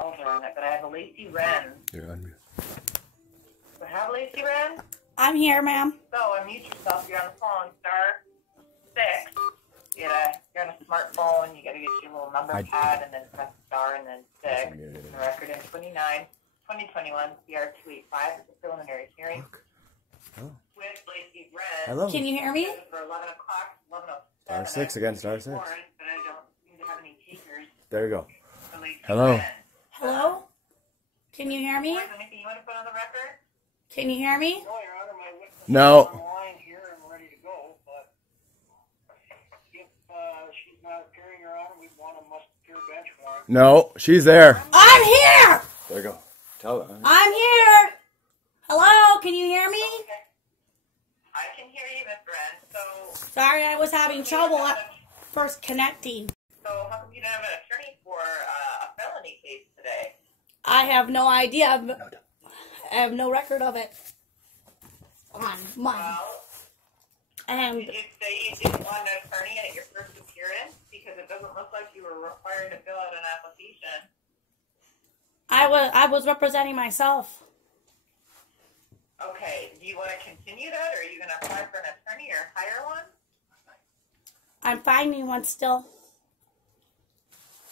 Hold on, but I have a Lacey Wren. You're on mute. Do I have Lacey Wren? I'm here, ma'am. So unmute yourself. You're on the phone. *6. You're on a smartphone. You got to get your little number pad and then press star and then 6. The record in 29/2021 CR 285 is a preliminary hearing with Lacey Wren. Hello. Can you hear me? For 11 o'clock, 11:07. *6 again, *6. But I don't seem to have any takers. There you go. for Lacey Hello. Wren. Hello? Can you hear me? Is there anything you want to put on the record? Can you hear me? No, Your Honor, my witness No. is online here and ready to go, but if she's not appearing, Your Honor, we want a must-appear bench warrant. No, she's there. I'm here! There you go. Tell her. I'm here! Hello? Can you hear me? Okay. I can hear you, Miss Wren. So, Sorry, I was having trouble at first connecting. so how come you don't have an attorney for a felony case today? I have no idea. I have no record of it on mine. Well, And did you say you didn't want an attorney at your first appearance? Because it doesn't look like you were required to fill out an application. I was representing myself. Okay, do you want to continue that, or are you going to apply for an attorney or hire one? I'm finding one still.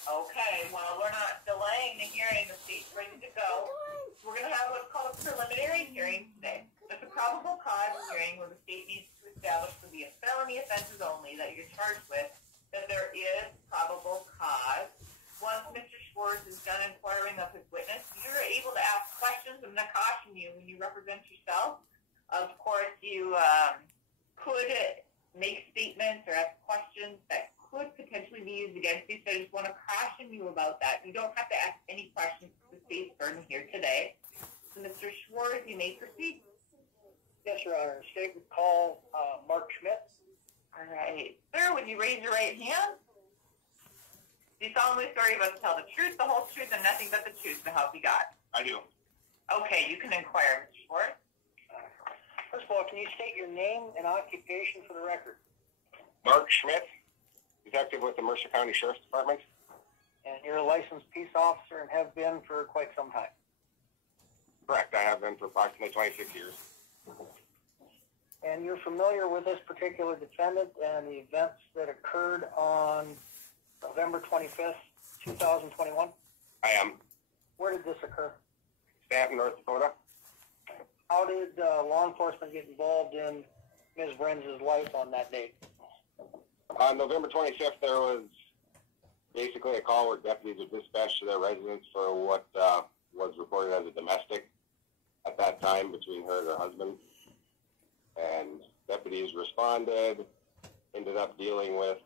Okay, well, we're not delaying the hearing. The state's ready to go. We're going to have what's called a preliminary hearing today. It's a probable cause hearing where the state needs to establish for the felony offenses only that you're charged with that there is probable cause. Once Mr. Schwartz is done inquiring of his witness, you're able to ask questions. I'm going to caution you when you represent yourself. Of course, you could make statements or ask questions that could potentially be used against you, so I just want to caution you about that. You don't have to ask any questions to the state's burden here today. So, Mr. Schwartz, you may proceed. Yes, Your Honor. State would call Mark Schmidt. All right. Sir, would you raise your right hand? Do you solemnly swear you must tell the truth, the whole truth, and nothing but the truth to help you God? I do. Okay, you can inquire, Mr. Schwartz. First of all, can you state your name and occupation for the record? Mark Schmidt, detective with the Mercer County Sheriff's Department. And you're a licensed peace officer and have been for quite some time. Correct, I have been for approximately 26 years. And you're familiar with this particular defendant and the events that occurred on November 25th, 2021? I am. Where did this occur? Stanton, North Dakota. How did law enforcement get involved in Ms. Wren's life on that date? On November 25th, there was basically a call where deputies were dispatched to their residence for what was reported as a domestic at that time between her and her husband. And deputies responded, ended up dealing with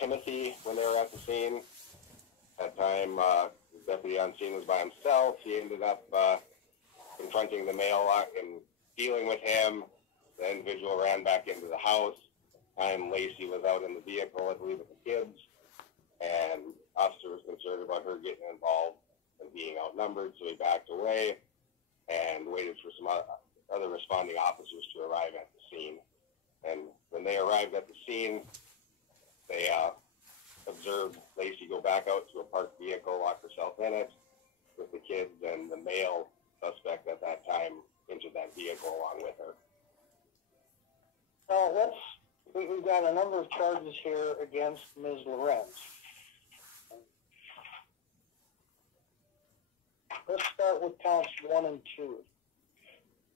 Timothy when they were at the scene. At that time, the deputy on scene was by himself. He ended up confronting the male and dealing with him. The individual ran back into the house. Time Lacey was out in the vehicle, I believe, with the kids. And officer was concerned about her getting involved and being outnumbered, so he backed away and waited for some other responding officers to arrive at the scene. And when they arrived at the scene, they observed Lacey go back out to a parked vehicle, lock herself in it with the kids, and the male suspect at that time entered that vehicle along with her. Now, we've got a number of charges here against Ms. Lorenz. Let's start with counts 1 and 2.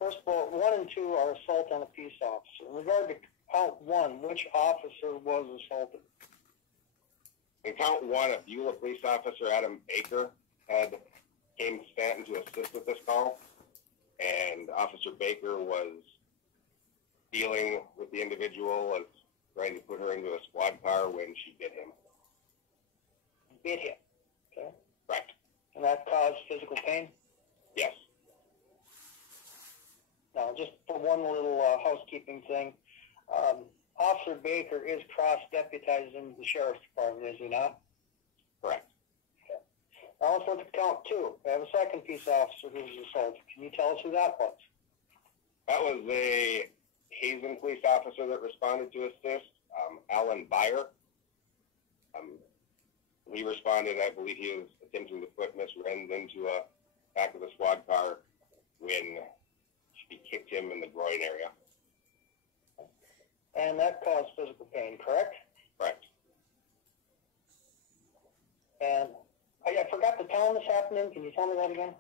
First of all, 1 and 2 are assault on a peace officer. In regard to count 1, which officer was assaulted? In count 1, a Beulah police officer, Adam Baker, came to Stanton to assist with this call, and Officer Baker was dealing with the individual, was trying to put her into a squad car when she bit him. Bit him. Okay. Right. And that caused physical pain? Yes. Now, just for one little housekeeping thing, Officer Baker is cross-deputized in the Sheriff's Department, is he not? Correct. Okay. Now let's look at count 2. We have a second peace officer who was assaulted. Can you tell us who that was? That was a Hazen police officer that responded to assist, Alan Byer. He responded, I believe he was attempting to put Miss Renz into a back of the squad car when she kicked him in the groin area. And that caused physical pain, correct? Correct. And I forgot the town this happened in. Can you tell me that again?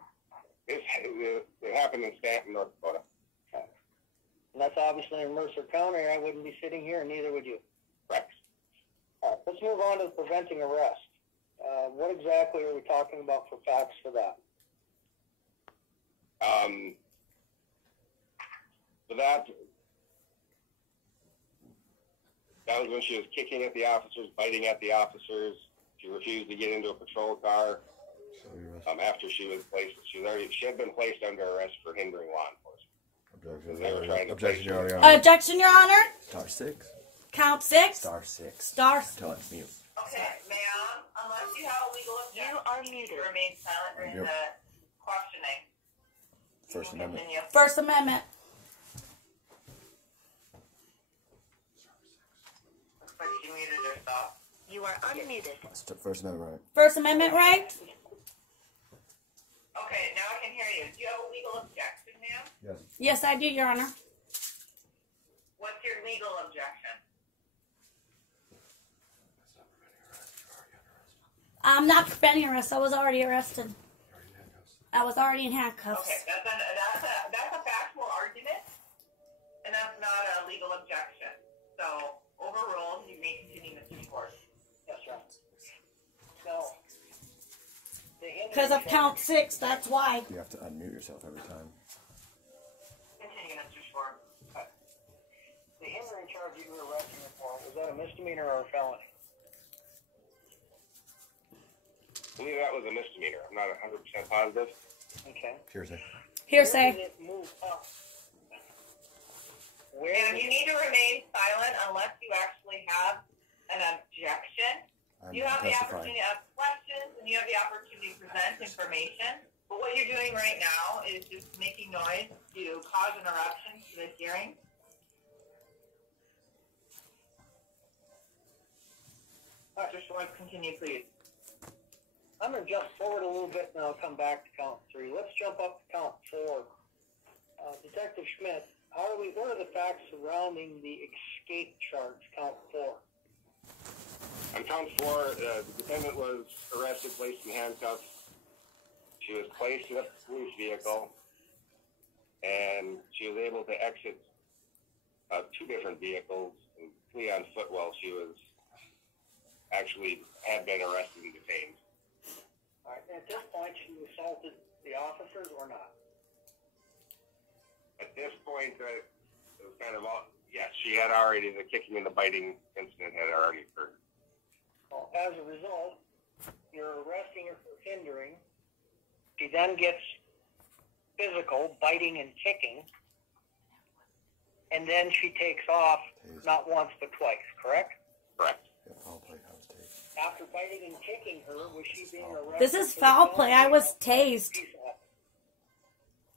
It happened in Stanton, North Dakota. Okay. And that's obviously in Mercer County. I wouldn't be sitting here, and neither would you. Correct. All right, let's move on to preventing arrest. What exactly are we talking about for facts for that? So that was when she was kicking at the officers, biting at the officers. She refused to get into a patrol car. After she was placed, she had been placed under arrest for hindering law enforcement. They were trying to Objection, Your Honor. Objection, Your Honor. Star 6. Count 6. Star 6. Star. Tell it mute. Okay, ma'am, unless you have a legal objection, You are muted. remain silent during Yep. the questioning. First We'll Amendment. continue. First Amendment. Looks like she muted herself. You are unmuted. First Amendment, right? First Amendment right. Okay, now I can hear you. Do you have a legal objection, ma'am? Yes. Yes, I do, Your Honor. What's your legal objection? I'm not preventing arrest. I was already arrested. I was already in handcuffs. Okay, that's a factual argument, and that's not a legal objection. So, overruled, you may continue, Mr. Schwartz. Yes, sir. No. Because of count 6, that's why. You have to unmute yourself every time. Continue, Mr. Schwartz. The hindering charge you were arresting her for, was that a misdemeanor or a felony? I believe that was a misdemeanor. I'm not 100% positive. Okay. Hearsay. Where Hearsay. did it move up? And you need to remain silent unless you actually have an objection. You have the opportunity to ask questions, and you have the opportunity to present information. But what you're doing right now is just making noise to cause interruption to the hearing. Mr. Schwartz, continue, please. I'm going to jump forward a little bit and I'll come back to count 3. Let's jump up to count 4. Detective Schmidt, what are the facts surrounding the escape charge, count 4? On count 4, the defendant was arrested, placed in handcuffs. She was placed in a police vehicle, and she was able to exit 2 different vehicles and flee on foot while she was had been arrested and detained. All right, at this point, she assaulted the officers or not? At this point, it was kind of all, yes, she had already, the kicking and the biting incident had already occurred. Well, as a result, you're arresting her for hindering. She then gets physical, biting and kicking, and then she takes off not once but twice, correct? Correct. Yeah, foul play, I was tased. After biting and kicking her, was she being arrested? This is foul play. I was tased.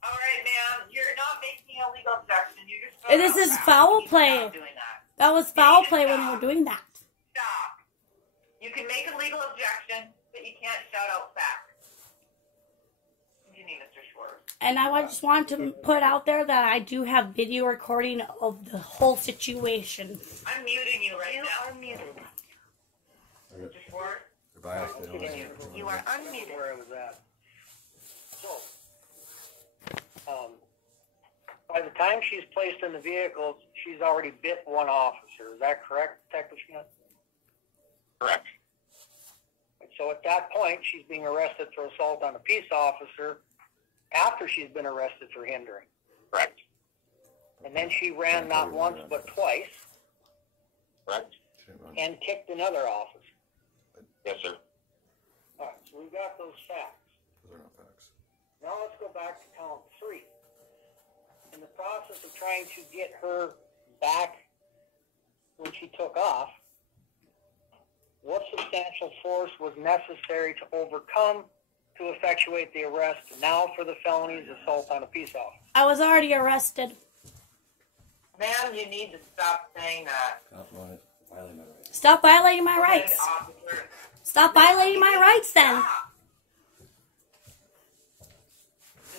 All right, ma'am, you're not making a legal objection. You just And this is foul play. Stop doing that. That was foul play when they were doing that. Stop. You can make a legal objection, but you can't shout out facts. Continue, Mr. Schwartz. And I just want to put out there that I do have video recording of the whole situation. I'm muting you right You now. are muted. Mr. Schwartz. By accident. You are unmuted. Where I was at. So, by the time she's placed in the vehicle, she's already bit one officer. Is that correct, Detective Schmidt? Correct. So at that point, she's being arrested for assault on a peace officer after she's been arrested for hindering. Correct. And then she ran not once but twice Correct. and kicked another officer. Yes, sir. All right, so we've got those facts. Those are not facts. Now let's go back to count 3. In the process of trying to get her back when she took off, what substantial force was necessary to overcome to effectuate the arrest now for the felonies assault on a peace officer? I was already arrested. Ma'am, you need to stop saying that. Violating my rights. Stop violating my rights. Officer. Stop violating my rights then. Stop.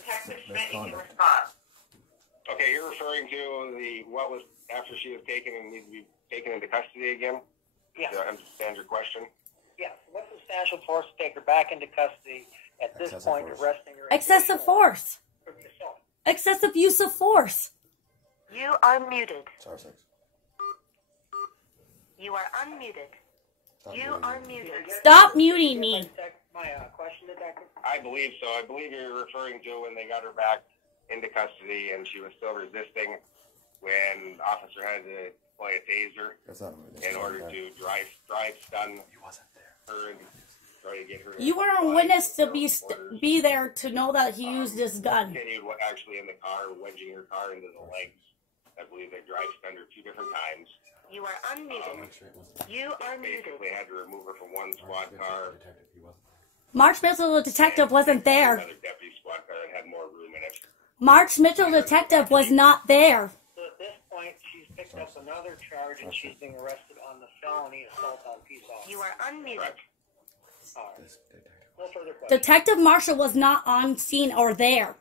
Detective Schmidt, you can respond. Okay, you're referring to what was after she was taken and needed to be taken into custody again? Yeah. Do I understand your question? Yeah. What substantial force to take her back into custody at this Excessive point, force. arresting her? Excessive force. Excessive use of force. You are muted. Star 6. You are unmuted. Stop You muting are me. muted. Stop muting me. My question, Detective? I believe so. I believe you're referring to when they got her back into custody and she was still resisting when the officer had to deploy a taser That's not moving. in order to drive stun He wasn't there. her and try to get her. You were a witness to be there to know that he used his gun. Continued actually in the car, wedging her car into the legs. I believe they drive stunned her 2 different times. You are unmuted. You are muted. Basically had to remove her from one squad car. March Mitchell, the detective, wasn't there. Another deputy squad car and had more room in it. March Mitchell, the detective, was not there. So at this point, she's picked up another charge and she's being arrested on the felony assault on peace officer. You are unmuted. Correct. All right. No further questions. Detective Marshall was not on scene or there.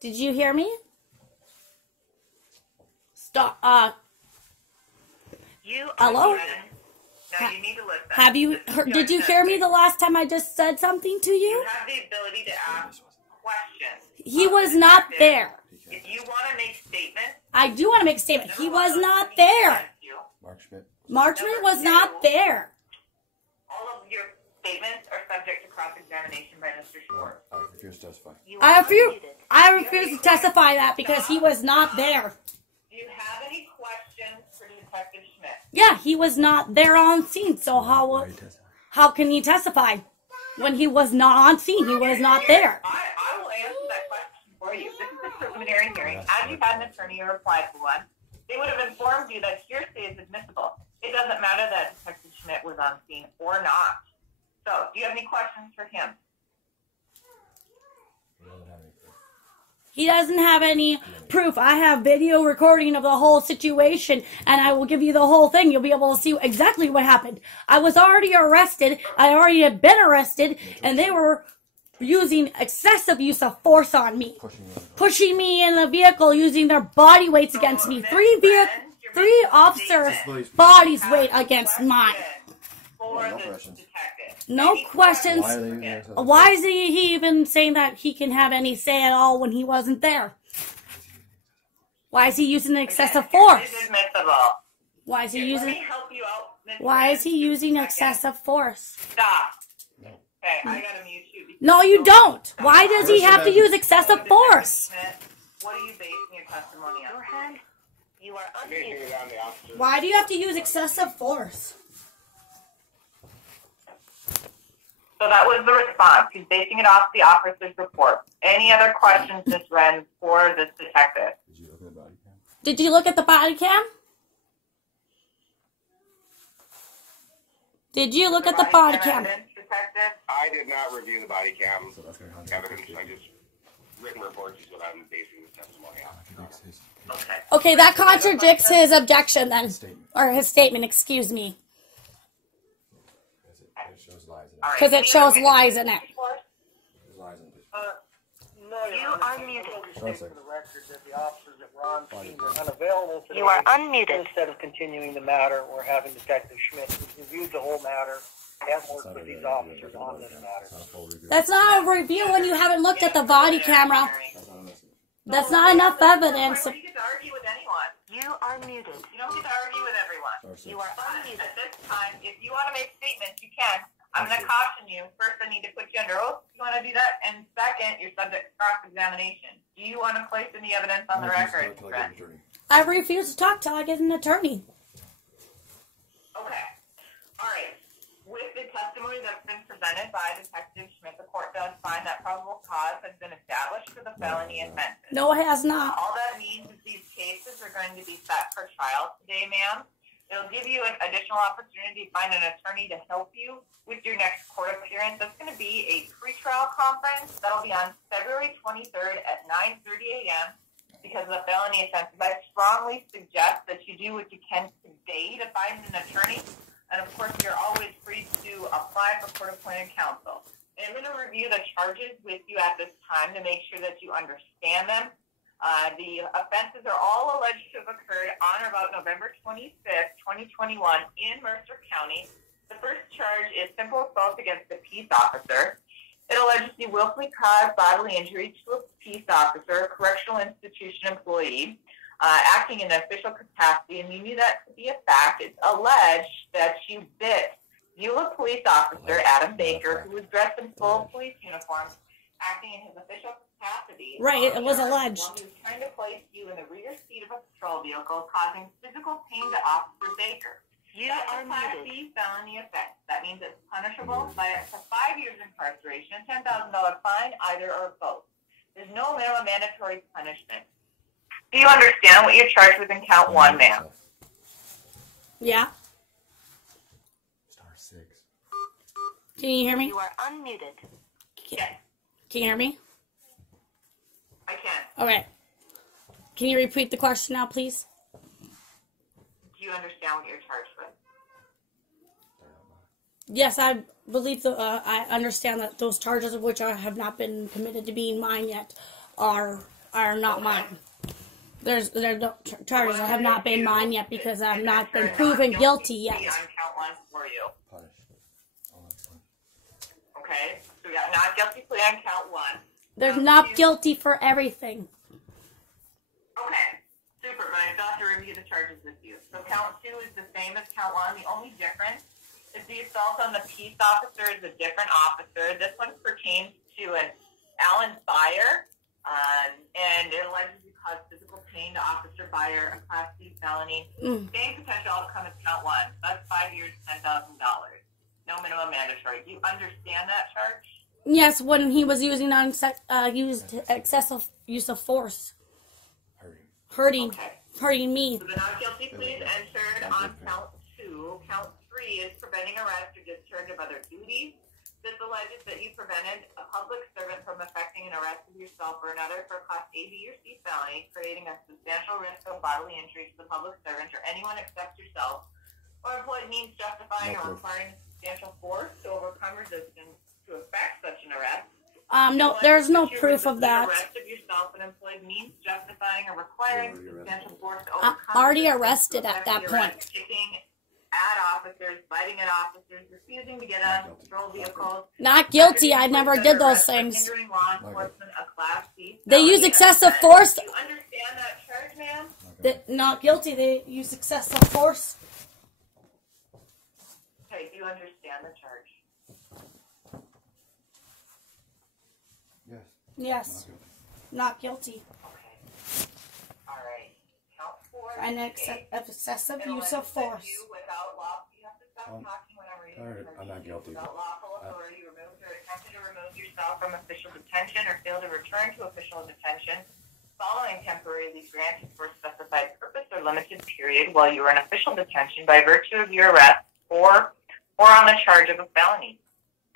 Did you hear me? Stop. You are Hello? muted. Now you need to listen. Have you heard, did you hear me the last time I just said something to you? You have the ability to ask questions. He was not there. If you want to make statements, I do want to make a statement. He was not there. Mark Schmidt. March Schmidt was not there. all of your statements are subject to cross-examination by Mr. Schwartz. I refuse to testify. You are unmuted. I refuse to testify that because he was not there. Do you have any questions for Detective Schmidt? Yeah, he was not there on scene. So how can he testify when he was not on scene? He was not there. I will answer that question for you. This is a preliminary hearing. As you had an attorney or applied for one, they would have informed you that hearsay is admissible. It doesn't matter that Detective Schmidt was on scene or not. So, do you have any questions for him? He doesn't have any proof. I have video recording of the whole situation, and I will give you the whole thing. You'll be able to see exactly what happened. I was already arrested. I already had been arrested, and they were using excessive use of force on me. Pushing me in the vehicle, using their body weights against me. Three officers' bodies weight against mine. For No the questions. detective. No Any questions. Why are they using excessive Why is he even saying that he can have any say at all when he wasn't there? Why is he using excessive It force? is admissible. Why is he Let using? me help you out, Ms. Why is he Rand. using Just a second. excessive force? Stop. Okay, I gotta mute you. because No, you don't. Why does he have to use excessive Detective force? Smith, what are you basing your testimony on? Your hand. You are Basing unmuted. it on the officer. Why do you have to use excessive force? So that was the response. He's basing it off the officer's report. Any other questions, Ms. Wren, for this detective? Did you look at the body cam? Did you look at the body cam? Evidence, detective? I did not review the body cam So that's going to evidence. I just written reports is what I'm basing the testimony on. Okay. Okay, that contradicts his objection then, or his statement. Excuse me, It shows lies in it. All right. because it shows lies in it. There's lies in it. No, You Your Honor, are I will muted. just state for the record that the officers that were on scene were unavailable today. You are unmuted. Instead of continuing the matter, we're having Detective Schmidt, who's reviewed the whole matter, and It's worked not with a these review. officers on this It's matter. not a full review. That's not a review when you haven't looked at the body camera. That's not enough. That's not enough evidence. You don't get to argue with anyone. You are muted. You don't get to argue with everyone. Star 6. You are unmuted. At this time, if you want to make statements, you can. I'm going to caution you. First, I need to put you under oath. You want to do that? And second, you're subject to cross-examination. Do you want to place any evidence on the record, Brent? I refuse to talk till I get an attorney. Okay. All right. With the testimony that's been presented by Detective Schmidt, the court does find that probable cause has been established for the felony offenses. No, it has not. All that means is these cases are going to be set for trial today, ma'am. It'll give you an additional opportunity to find an attorney to help you with your next court appearance. That's going to be a pretrial conference. That'll be on February 23rd at 9:30 a.m. because of the felony offenses, I strongly suggest that you do what you can today to find an attorney. And, of course, you're always free to apply for court-appointed counsel. And I'm going to review the charges with you at this time to make sure that you understand them. The offenses are all alleged to have occurred on or about November 25th, 2021 in Mercer County. The first charge is simple assault against a peace officer. It alleges you willfully caused bodily injury to a peace officer, a correctional institution employee, acting in an official capacity, and you knew that to be a fact. It's alleged that you bit Beulah police officer Adam Baker, who was dressed in full police uniform, acting in his official capacity. Right, it was alleged. While he was trying to place you in the rear seat of a patrol vehicle, causing physical pain to Officer Baker. That's a Class B felony offense. That means it's punishable by up to 5 years incarceration, $10,000 fine, either or both. There's no minimum mandatory punishment. Do you understand what you're charged with in count one, ma'am? Yeah. Star 6. Can you hear me? You are unmuted. Yes, Can you hear me? I can. Okay. Can you repeat the question now, please? Do you understand what you're charged with? Yes, I believe I understand that those charges of which have not been committed to being mine yet are not mine. There's no charges that have not been mine yet because I've not been proven guilty yet. On count one for you. Punish. Oh, that's fine. Okay, so we got not guilty plea on count one. There's not guilty for everything. Okay, super, but I still have to review the charges with you. So count two is the same as count one. The only difference is the assault on the peace officer is a different officer. This one pertains to an Alan Byer, and it allegedly caused physical pain to Officer Byer, a Class C felony. Same potential outcome as count one. That's 5 years, $10,000. No minimum mandatory. Do you understand that charge? Yes, when he was using excessive use of force, hurting me. So the not guilty plea is entered on count two. Count three is preventing arrest or discharge of other duties. This alleges that you prevented a public servant from effecting an arrest of yourself or another for a Class A, B, or C felony, creating a substantial risk of bodily injury to the public servant or anyone except yourself, or employed means justifying or requiring substantial force to overcome resistance to effect such an arrest. No, there's no proof of that. Arrest of yourself and employed means justifying or requiring substantial force to I'm overcome already resistance arrested to at effect that the arrest, point. Kicking at officers, biting at officers, refusing to get on patrol vehicles. Not guilty. I never did those things. Hindering law enforcement, a Class C. They use excessive force. Do you understand that charge, ma'am? Not guilty. They use excessive force. Okay, do you understand the charge? Yes. Not guilty. Okay. All right. Count four. And excessive use of force. You without lawful. You have to stop talking when I'm reading. I'm not guilty. Without lawful authority, removed or attempted to remove yourself from official detention or fail to return to official detention following temporary leave granted for a specified purpose or limited period while you are in official detention by virtue of your arrest or on the charge of a felony.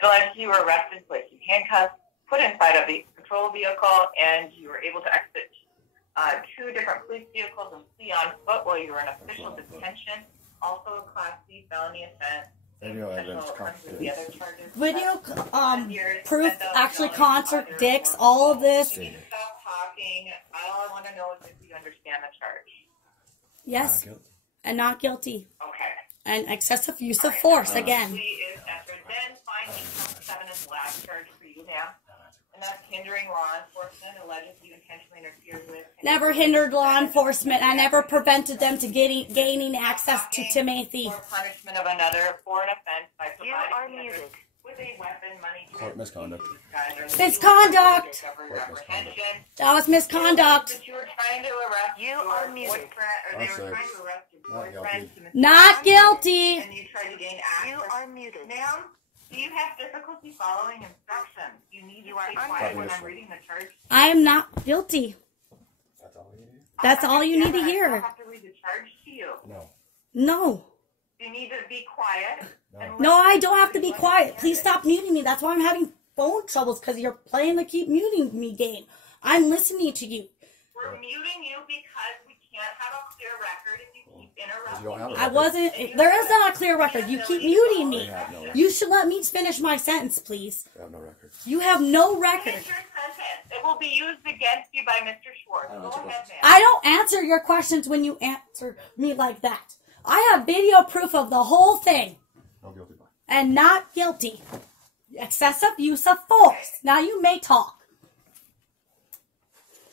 It alleges you were arrested, placed in handcuffs, put inside of the patrol vehicle, and you were able to exit two different police vehicles and flee on foot while you were in official detention. Also a Class C felony offense. Video evidence The other charges. Video proof actually contradicts all of this. You need to stop talking. All I want to know is if you understand the charge. Yes. And not guilty. Okay. And excessive use of force again. Plea is entered. Then finally, count 7 is the last charge for you now. And that's hindering law enforcement, alleges you intentionally interfered with. Never hindered law enforcement. I never prevented them to gaining access to Timothy. Or punishment of another for an offense by You are providing muted. with a weapon, money, Court misconduct. Misconduct. Apprehension. That was misconduct. That you were trying to arrest You your are muted. boyfriend, or they I'm were sorry. trying to arrest your Not boyfriend. guilty. Not guilty. And you tried to gain access. You are muted. Ma'am, do you have difficulty following instructions? You need to stay unmuted. quiet when I'm reading the charge. I am not guilty. That's all you need? That's all you need to I hear. still have to read the charge to you. No. No. You need to be quiet. and No, I listen don't have to be what quiet. you Please hear. stop muting me. That's why I'm having phone troubles, because you're playing the keep muting me game. I'm listening to you. We're We're muting you because we can't have a clear record if you keep interrupting. You don't have a I record. wasn't. There is not a clear record. You keep muting me. They have no record. You should let me finish my sentence, please. They have no record. You have no record. Finish your sentence. It will be used against you by Mr. Schwartz. I don't Go know ahead, ma'am. I don't answer your questions when you answer me like that. I have video proof of the whole thing. No guilty by. And not guilty. Excessive use of force. Now you may talk.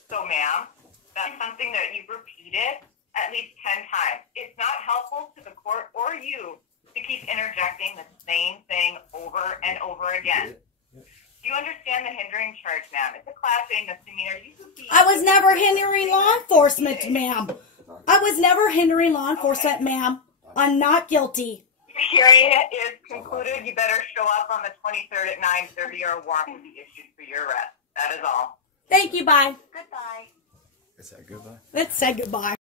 So, ma'am, that's something that you've repeated at least 10 times. It's not helpful to the court or you to keep interjecting the same thing over and over again. Do you understand the hindering charge, ma'am? It's a Class A misdemeanor. You could be... I was never hindering law enforcement, ma'am. I was never hindering law enforcement, ma'am. I'm not guilty. Your hearing is concluded. You better show up on the 23rd at 9:30 or a warrant will be issued for your arrest. That is all. Thank you, bye. Goodbye. Is that goodbye? Let's say goodbye.